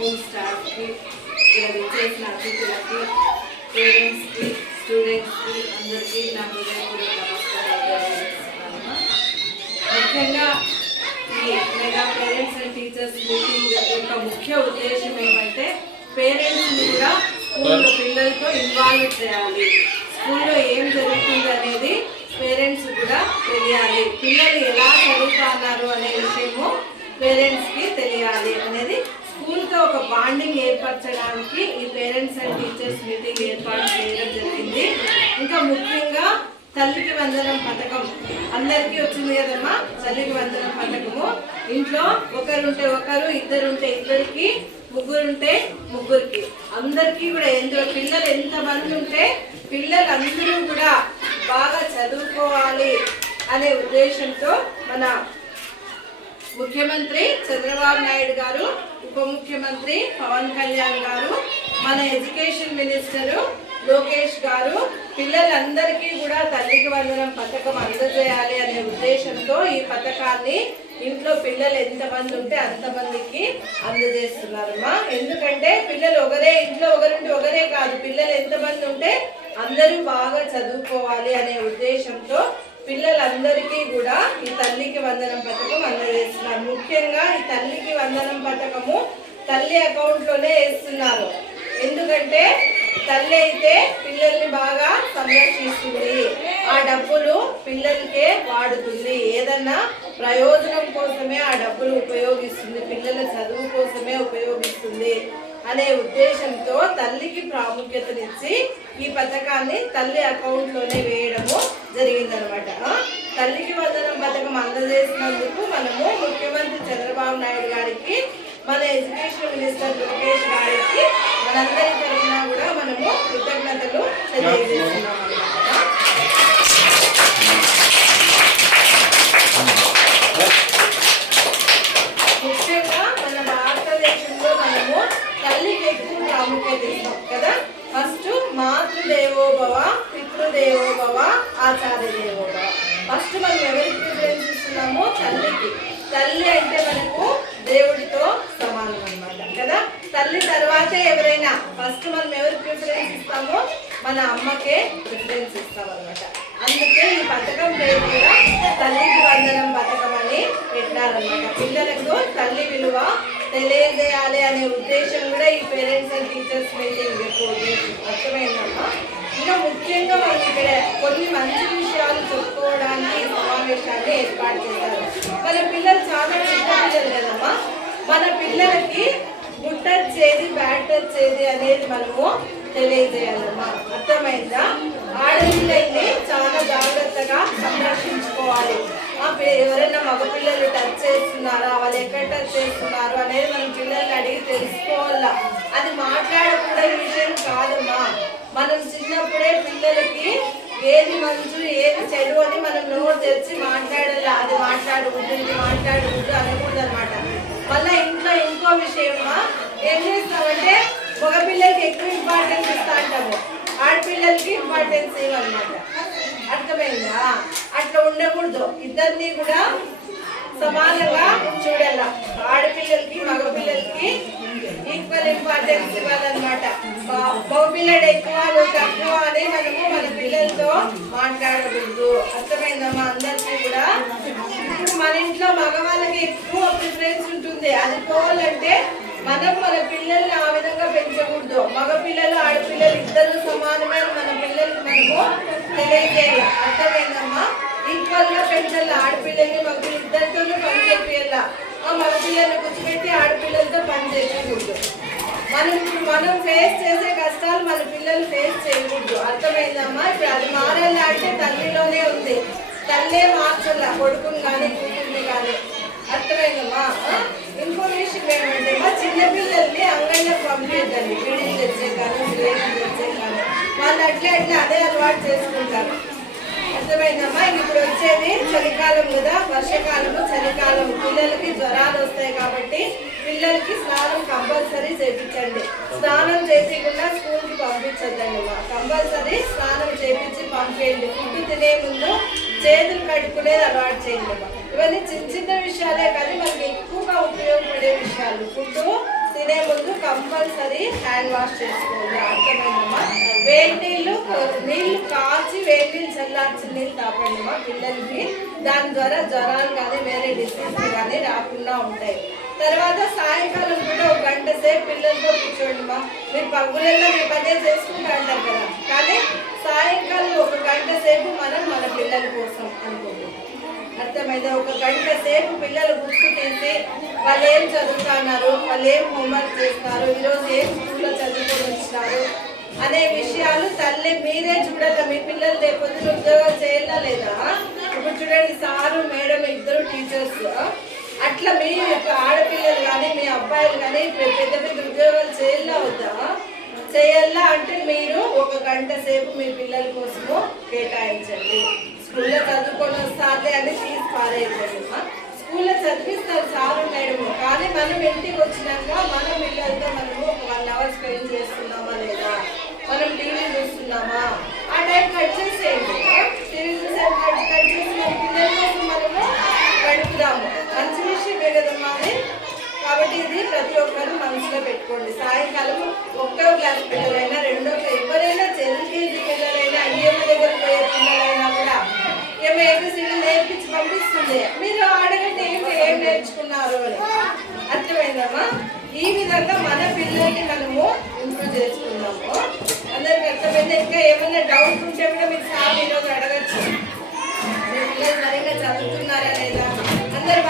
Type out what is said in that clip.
School స్టాఫ్కి, ఇక్కడ విచ్చేసిన అతిథులకి, పేరెంట్స్కి, స్టూడెంట్స్కి అందరికీ నా హృదయపూర్వక నమస్కారాలు తెలియజేస్తున్నాను. ముఖ్యంగా ఈ mega parents and teachers meeting యొక్క ముఖ్య ఉద్దేశం ఏమంటే పేరెంట్స్ని కూడా స్కూల్లో పిల్లలతో ఇన్వాల్వ్ చేయాలి. స్కూల్లో ఏం జరుగుతుంది అనేది పేరెంట్స్ కూడా తెలియాలి. పిల్లలు ఎలా చదువుతున్నారు అనే విషయము పేరెంట్స్కి తెలియాలి అనేది స్కూల్తో ఒక బాండింగ్ ఏర్పరచడానికి ఈ పేరెంట్స్ అండ్ టీచర్స్ మీటింగ్ ఏర్పాటు చేయడం జరిగింది. ఇంకా ముఖ్యంగా తల్లికి వందనం పథకం అందరికీ వచ్చింది కదమ్మా. తల్లికి వందనం పథకము ఇంట్లో ఒకరుంటే ఒకరు, ఇద్దరుంటే ఇద్దరికి, ముగ్గురుంటే ముగ్గురికి, అందరికీ కూడా పిల్లలు ఎంతమంది ఉంటే పిల్లలందరూ కూడా బాగా చదువుకోవాలి అనే ఉద్దేశంతో మన ముఖ్యమంత్రి చంద్రబాబు నాయుడు గారు, ఉప ముఖ్యమంత్రి పవన్ కళ్యాణ్ గారు, మన ఎడ్యుకేషన్ మినిస్టరు లోకేష్ గారు పిల్లలందరికీ కూడా తల్లికి వందనం పథకం అందజేయాలి అనే ఉద్దేశంతో ఈ పథకాన్ని ఇంట్లో పిల్లలు ఎంతమంది ఉంటే అంతమందికి అందజేస్తున్నారమ్మా. ఎందుకంటే పిల్లలు ఒకరే ఇంట్లో ఒకరుంటే ఒకరే కాదు, పిల్లలు ఎంతమంది ఉంటే అందరూ బాగా చదువుకోవాలి అనే ఉద్దేశంతో పిల్లలందరికీ కూడా ఈ తల్లికి వందనం పథకం అందజేస్తున్నారు. ముఖ్యంగా ఈ తల్లికి వందనం పథకము తల్లి అకౌంట్లోనే వేస్తున్నారు. ఎందుకంటే తల్లి అయితే పిల్లల్ని బాగా సంరక్షిస్తుంది, ఆ డబ్బులు పిల్లలకే వాడుతుంది, ఏదన్నా ప్రయోజనం కోసమే ఆ డబ్బులు ఉపయోగిస్తుంది, పిల్లల చదువు కోసమే ఉపయోగిస్తుంది అనే ఉద్దేశంతో తల్లికి ప్రాముఖ్యతనిచ్చి ఈ పథకాన్ని తల్లి అకౌంట్లోనే వేయడము జరిగిందనమాట. తల్లికి వందనం పథకం అందజేసినందుకు మనము ముఖ్యమంత్రి చంద్రబాబు నాయుడు గారికి, మన ఎడ్యుకేషన్ మినిస్టర్ లోకేష్ గారికి మనందరి తరఫున కూడా మనము కృతజ్ఞతలు తెలియజేస్తున్నాం అన్నమాట. ముఖ్యంగా మన భారతదేశంలో మనము తల్లికి ఎక్కువ ప్రాముఖ్యత ఇస్తాం కదా. ఫస్ట్ మాతృదేవోభవ, పితృదేవోభవ, ఆచార్య దేవోభవ. ఫస్ట్ మనం ఎవరికి ప్రిఫరెన్స్ ఇస్తున్నామో తల్లికి. తల్లి అంటే మనకు దేవుడితో సమానం అన్నమాట కదా. తల్లి తర్వాతే ఎవరైనా, ఫస్ట్ మనం ఎవరికి ప్రిఫరెన్స్ ఇస్తామో మన అమ్మకే ప్రిఫరెన్స్ ఇస్తాం అన్నమాట. అందుకే ఈ పథకం పేరు కూడా తల్లికి వందనం పథకం అని పెట్టారన్నమాట. పిల్లలకు తల్లి విలువ తెలియజేయాలి అనే ఉద్దేశం కూడా ఈ పేరెంట్స్ అండ్ టీచర్స్ మీటింగ్ యొక్క ఉద్దేశం. అర్థమైందమ్మా. ఇంకా ముఖ్యంగా మనం ఇక్కడ కొన్ని మంచి విషయాలు చెప్పుకోవడానికి సమావేశాన్ని ఏర్పాటు చేశారు. మన పిల్లలు చాలా చిన్న పిల్లలు కదమ్మా. మన పిల్లలకి గుడ్ టచ్ ఏది, బ్యాడ్ టచ్ ఏది అనేది మనము తెలియజేయాలమ్మా. అర్థమైందా? ఆడపిల్లల్ని చాలా జాగ్రత్తగా సంరక్షించుకోవాలి. ఎవరైనా మగపిల్లలు టచ్ చేస్తున్నారా, వాళ్ళు ఎక్కడ టచ్ చేస్తున్నారు అనేది మనం పిల్లల్ని అడిగి తెలుసుకోవాలా. అది మాట్లాడకూడని విషయం కాదమ్మా. మనం చిన్నప్పుడే పిల్లలకి ఏది మంచు ఏది చెడు అని మనం నోరు తెచ్చి మాట్లాడాలా. అది మాట్లాడకూడదు, ఇది మాట్లాడకూడదు అనకూడదు అనమాట. మళ్ళీ ఇంట్లో ఇంకో విషయమా ఏం చేస్తామంటే మగపిల్లలకి ఎక్కువ ఇంపార్టెన్స్ ఇస్తా అంటాము, ఆడపిల్లలకి ఇంపార్టెన్స్ ఇవ్వనమాట. అర్థమైందా? అట్లా ఉండకూడదు. ఇద్దరిని కూడా సమానంగా చూడాల. ఆడపిల్లలకి మగపిల్లలకి ఈక్వల్ ఇంపార్టెన్స్ ఇవ్వాలన్నమాట. మగపిల్లడు ఎక్కువ తక్కువ అని మనము మన పిల్లలతో మాట్లాడకూడదు. అర్థమైందమ్మా అందరికీ కూడా. ఇప్పుడు మన ఇంట్లో మగవాళ్ళకి ఎక్కువ ప్రిఫరెన్స్ ఉంటుంది. అది పోవాలంటే మనం మన పిల్లల్ని ఆ విధంగా పెంచకూడదు. మగపిల్లలు ఆడపిల్లలు ఇద్దరు సమానమైన మన పిల్లలకి మనము తెలియజేయాలి. అర్థమైందమ్మా. ఈక్వల్ గా పెంచాలి. ఆడపిల్లల్ని మగపిల్లలు ఇద్దరితోనూ పని చేయాల. మగపిల్లల్ని కూర్చోబెట్టి ఆడపిల్లలతో పని చేయకూడదు. మనం ఫేస్ చేసే కష్టాలు మన పిల్లలు ఫేస్ చేయకూడదు. అర్థమైందమ్మా. ఇప్పుడు అది మారాలి అంటే తల్లిలోనే ఉంది. తల్లే మార్చాల, కొడుకుని కానీ కూతుర్ని కానీ. అర్థమైందమ్మా. ఇంకో విషయం ఏమంటే మా చిన్నపిల్లల్ని అంగళ్ళకి పంపించండి. వీడిని తెచ్చే కానీ బిర్యానీ తెచ్చే కానీ వాళ్ళు అట్లా అదే అలవాటు చేసుకుంటారు. అర్థమైందమ్మా. ఇప్పుడు వచ్చేది చలికాలం కదా, వర్షాకాలము చలికాలం, పిల్లలకి జ్వరాలు వస్తాయి కాబట్టి పిల్లలకి స్నానం కంపల్సరీ చేయించండి. స్నానం చేయకుండా స్కూల్కి పంపించద్దండి. కంపల్సరీ స్నానం చేయించి పంపేయండి. ఫుడ్ తినే ముందు చేతులు కట్టుకునేది అలవాటు చేయండి. ఇవన్నీ చిన్న చిన్న విషయాలే కానీ మనకి ఎక్కువగా ఉపయోగపడే విషయాలు. ఫుడ్ తినే ముందు కంపల్సరీ హ్యాండ్ వాష్ చేసుకోండి. అర్థమైందమ్మా? వేడి నీళ్ళు కాచి వేడి నీళ్ళు చల్లార్చి నీళ్ళు తాపండి మా పిల్లలకి. దాని ద్వారా జ్వరాలు కానీ వేరే డిసీజ్ కానీ రాకుండా ఉంటాయి. తర్వాత సాయంకాలం కూడా 1 గంట సేపు పిల్లలతో కూర్చోండి మా. మీరు పగులలో మీ పనే చేసుకుంటూ అంటారు కదా, కానీ సాయంకాలం 1 గంట సేపు మనం మన పిల్లల కోసం అనుకుంటున్నాం. అర్థమైందా? 1 గంట సేపు పిల్లలు గుర్తు తీసి వాళ్ళు ఏం చదువుతున్నారు, వాళ్ళు ఏం హోంవర్క్ చేస్తున్నారు, ఈరోజు ఏం స్కూల్లో చదువుకొని వచ్చినారు అనే విషయాలు తల్లి మీరే చూడాలి. మీ పిల్లలు లేకపోతే ఉద్యోగాలు చేయాలా లేదా? ఇప్పుడు చూడండి, సారు మేడం ఇద్దరు టీచర్స్. అట్లా మీ ఆడపిల్లలు కానీ మీ అబ్బాయిలు కానీ పెద్ద పెద్ద ఉద్యోగాలు చేయాలా వద్దా? చేయాలా అంటే మీరు 1 గంట సేపు మీ పిల్లల కోసము కేటాయించండి. స్కూల్లో చదువుకొని వస్తారులే అని తీసి పారేయండి. స్కూల్లో చదివిస్తారు సారు మేడము, కానీ మనం ఇంటికి వచ్చినాక మన పిల్లలతో మనము 1 అవర్ స్పెండ్ చేస్తున్నామా లేదా, మనం టీవీ చూస్తున్నామా, ఆ టైం కట్ చేసేయండి. టీవీ చూసే కట్ చేసి మన పిల్లల కోసం మనము గడుపుదాము. మంచి విషయమే కదమ్మా అది. కాబట్టి ఇది ప్రతి ఒక్కరు మనసులో పెట్టుకోండి. సాయంకాలం 1వ క్లాస్ పిల్లలైనా 2వ ఎవరైనా ఎల్కేజీ పిల్లలైనా ఈఎం దగ్గర పోయే పిల్లలైనా కూడా ఏమో ఏబిసిడి నేర్పించి పంపిస్తుంది. మీరు అడగండి ఏం నేర్చుకున్నారు అని. అర్థమైందమ్మా? ఈ విధంగా మన పిల్లల్ని మనము ఇంప్రూవ్ చేసుకున్నాము. అందరికి అర్థమైంది. ఇంకా ఏమైనా డౌట్ ఉంటే కూడా మీరు సార్ ఈరోజు అడగచ్చు. మీ పిల్లలు సరిగ్గా చదువుతున్నారా లేదా? అందరు